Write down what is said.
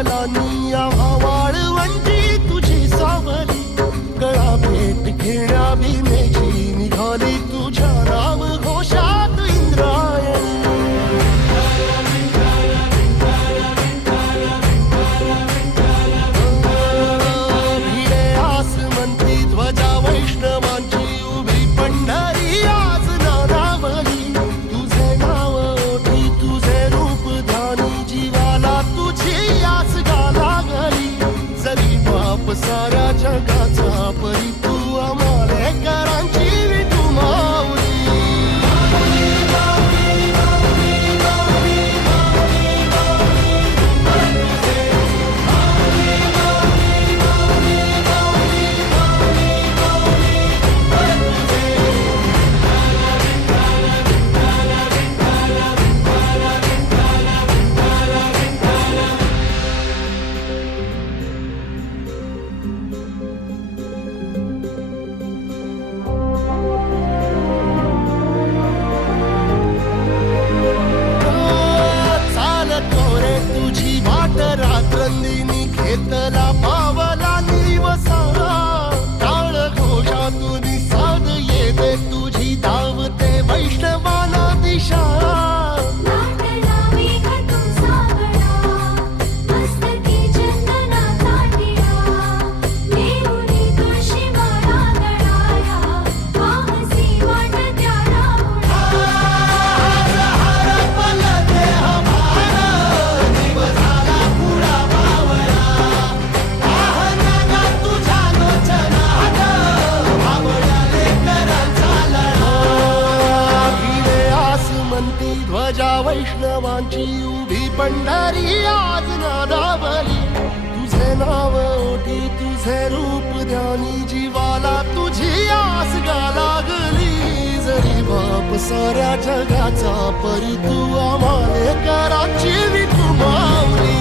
पावलांनी आम्हा वाळवंटी तुझी सावली, गळा भेट घेण्या भीमेची निघाली तुझ्या नाम घोषात इंद्रायणी. भिडे आसमंती ध्वजा वैष्णवांची उभी पंढरी आज नानावली, तुझे नाव ओठी तुझे रूप ध्यानी जीवाला तुझी आस गा लागली. जरी बाप साऱ्या जगाचा परी तू आमालेकरांची विठू माऊली. रात्रंदिनी घेतला पावला निवसा, टाळ घोषातून साध येते तुझी धावते वैष्णवाला दिशा. ध्वजा वैष्णवांची उभी पंढरी आज नादावली, तुझे नाव ओठी तुझे रूप ध्यानी जीवाला तुझी आस गा लागली. जरी बाप साऱ्या जगाचा परी तू आम्हालेकरांची विठू माऊली.